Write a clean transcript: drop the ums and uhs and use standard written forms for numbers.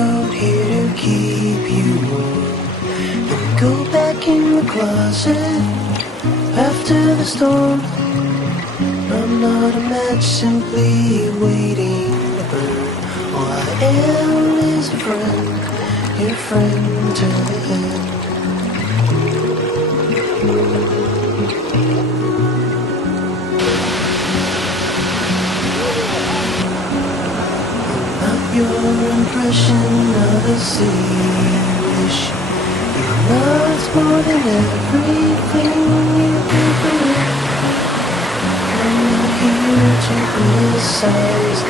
coat here to keep you warm. Then go back in the closet after the storm. I'm not a match simply waiting to burn. All I am is a friend, your friend till the end. Your impression of a wish. Your love's more than everything you can believe. I'm not here to criticize,